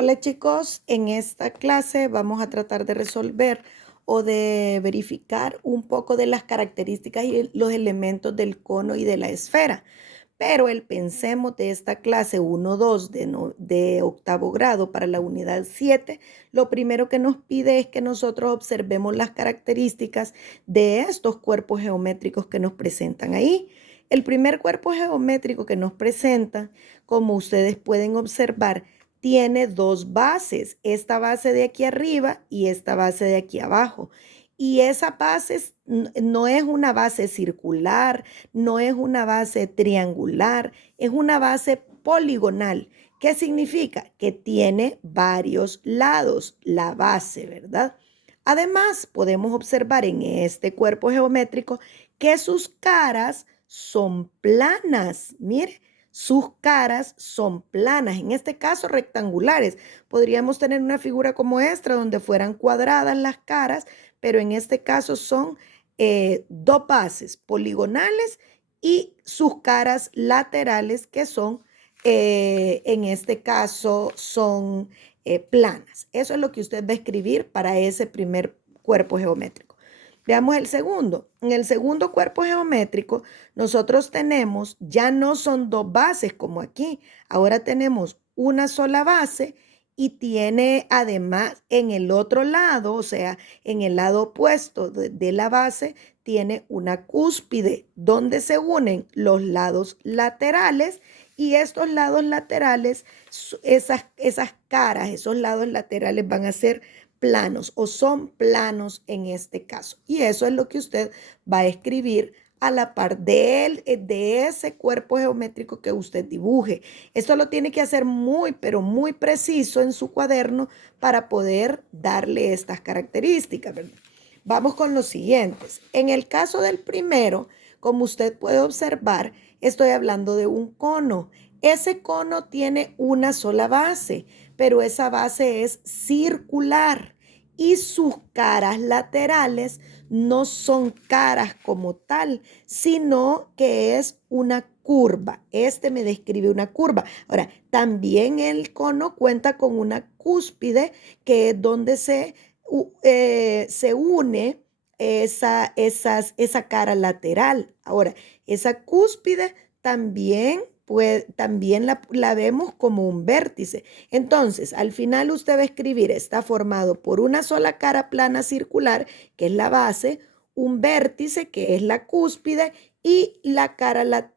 Hola chicos, en esta clase vamos a tratar de resolver o de verificar un poco de las características y los elementos del cono y de la esfera. Pero el pensemos de esta clase 1-2 de octavo grado para la unidad 7, lo primero que nos pide es que nosotros observemos las características de estos cuerpos geométricos que nos presentan ahí. El primer cuerpo geométrico que nos presenta, como ustedes pueden observar, tiene dos bases, esta base de aquí arriba y esta base de aquí abajo. Y esa base no es una base circular, no es una base triangular, es una base poligonal. ¿Qué significa? Que tiene varios lados la base, ¿verdad? Además, podemos observar en este cuerpo geométrico que sus caras son planas. Mire, sus caras son planas, en este caso rectangulares. Podríamos tener una figura como esta donde fueran cuadradas las caras, pero en este caso son dos bases poligonales y sus caras laterales que son, en este caso, son planas. Eso es lo que usted va a escribir para ese primer cuerpo geométrico. Veamos el segundo. En el segundo cuerpo geométrico, nosotros tenemos, ya no son dos bases como aquí, ahora tenemos una sola base y tiene además en el otro lado, o sea, en el lado opuesto de la base, tiene una cúspide donde se unen los lados laterales y estos lados laterales, esas caras, esos lados laterales van a ser planos o son planos en este caso. Y eso es lo que usted va a escribir a la par de ese cuerpo geométrico que usted dibuje. Esto lo tiene que hacer muy, pero muy preciso en su cuaderno para poder darle estas características, ¿verdad? Vamos con los siguientes. En el caso del primero, como usted puede observar, estoy hablando de un cono. Ese cono tiene una sola base, pero esa base es circular y sus caras laterales no son caras como tal, sino que es una curva. Este me describe una curva. Ahora, también el cono cuenta con una cúspide, que es donde se une esa cara lateral. Ahora, esa cúspide también, también la vemos como un vértice. Entonces, al final usted va a escribir, está formado por una sola cara plana circular, que es la base, un vértice, que es la cúspide, y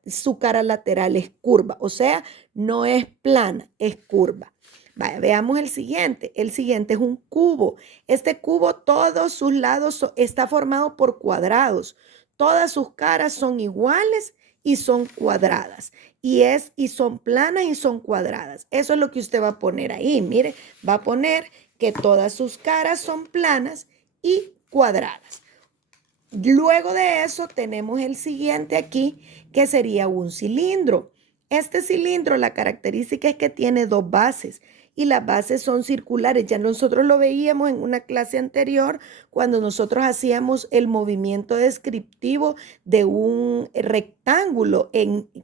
su cara lateral es curva. O sea, no es plana, es curva. Vaya, veamos el siguiente. El siguiente es un cubo. Este cubo, todos sus lados está formado por cuadrados. Todas sus caras son iguales y son cuadradas. Y son planas y son cuadradas. Eso es lo que usted va a poner ahí. Mire, va a poner que todas sus caras son planas y cuadradas. Luego de eso tenemos el siguiente aquí, que sería un cilindro. Este cilindro, la característica es que tiene dos bases y las bases son circulares. Ya nosotros lo veíamos en una clase anterior cuando nosotros hacíamos el movimiento descriptivo de un rectángulo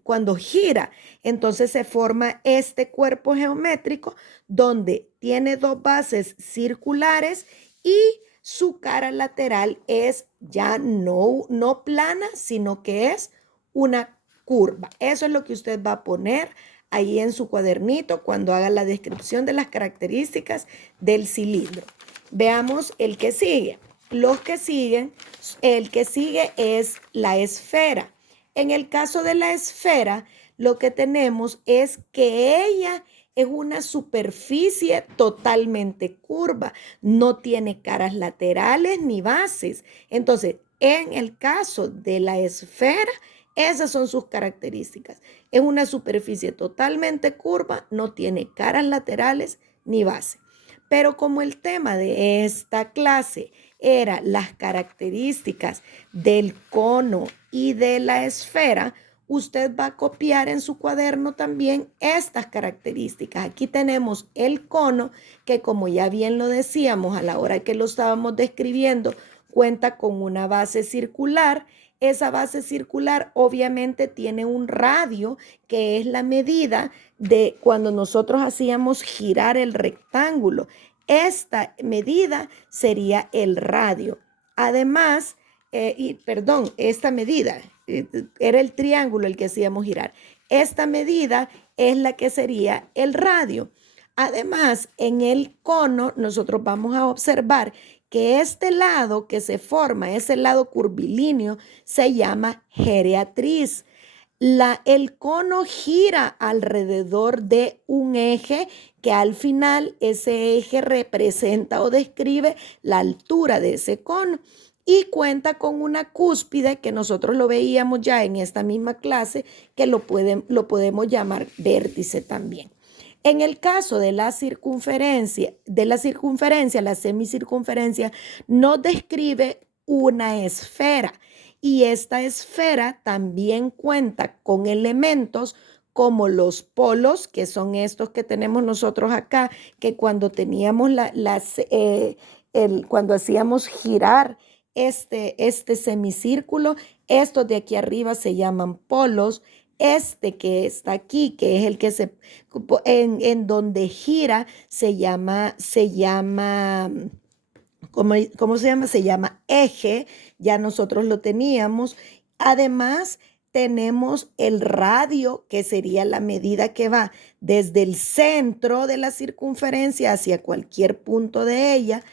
cuando gira. Entonces se forma este cuerpo geométrico donde tiene dos bases circulares y su cara lateral es ya no plana, sino que es una curva. Eso es lo que usted va a poner ahí en su cuadernito cuando haga la descripción de las características del cilindro. Veamos el que sigue. El que sigue es la esfera. En el caso de la esfera, lo que tenemos es que ella es una superficie totalmente curva, no tiene caras laterales ni bases. Entonces, en el caso de la esfera, esas son sus características. Es una superficie totalmente curva, no tiene caras laterales ni base. Pero como el tema de esta clase era las características del cono y de la esfera, usted va a copiar en su cuaderno también estas características. Aquí tenemos el cono, que como ya bien lo decíamos a la hora que lo estábamos describiendo, cuenta con una base circular. esa base circular obviamente tiene un radio, que es la medida de cuando nosotros hacíamos girar el rectángulo. Esta medida sería el radio. Además, esta medida era el triángulo el que hacíamos girar. Esta medida es la que sería el radio. Además, en el cono nosotros vamos a observar que este lado que se forma, ese lado curvilíneo, se llama geriatriz. El cono gira alrededor de un eje que al final ese eje representa o describe la altura de ese cono y cuenta con una cúspide que nosotros lo veíamos ya en esta misma clase, que lo podemos llamar vértice también. En el caso de la circunferencia, la semicircunferencia nos describe una esfera y esta esfera también cuenta con elementos como los polos, que son estos que tenemos nosotros acá, que cuando teníamos cuando hacíamos girar este semicírculo, estos de aquí arriba se llaman polos. Este que está aquí, que es el que en donde gira, se llama, ¿cómo se llama? Se llama eje, ya nosotros lo teníamos. Además, tenemos el radio, que sería la medida que va desde el centro de la circunferencia hacia cualquier punto de ella.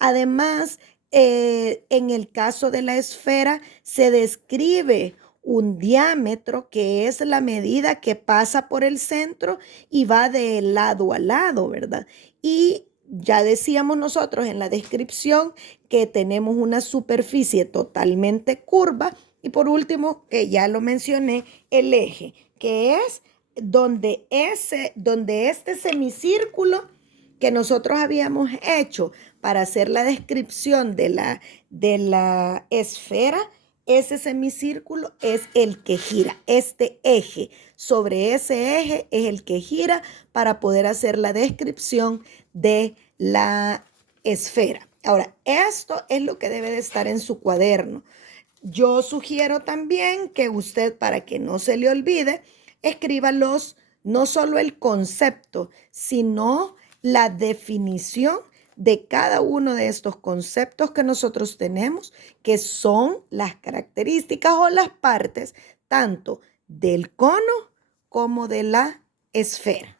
Además, en el caso de la esfera, se describe un diámetro, que es la medida que pasa por el centro y va de lado a lado, ¿verdad? Y ya decíamos nosotros en la descripción que tenemos una superficie totalmente curva. Y por último, que ya lo mencioné, el eje, que es donde este semicírculo que nosotros habíamos hecho para hacer la descripción de la esfera, ese semicírculo es el que gira. Este eje, sobre ese eje es el que gira para poder hacer la descripción de la esfera. Ahora, esto es lo que debe de estar en su cuaderno. Yo sugiero también que usted, para que no se le olvide, escriba no solo el concepto, sino la definición de cada uno de estos conceptos que nosotros tenemos, que son las características o las partes tanto del cono como de la esfera.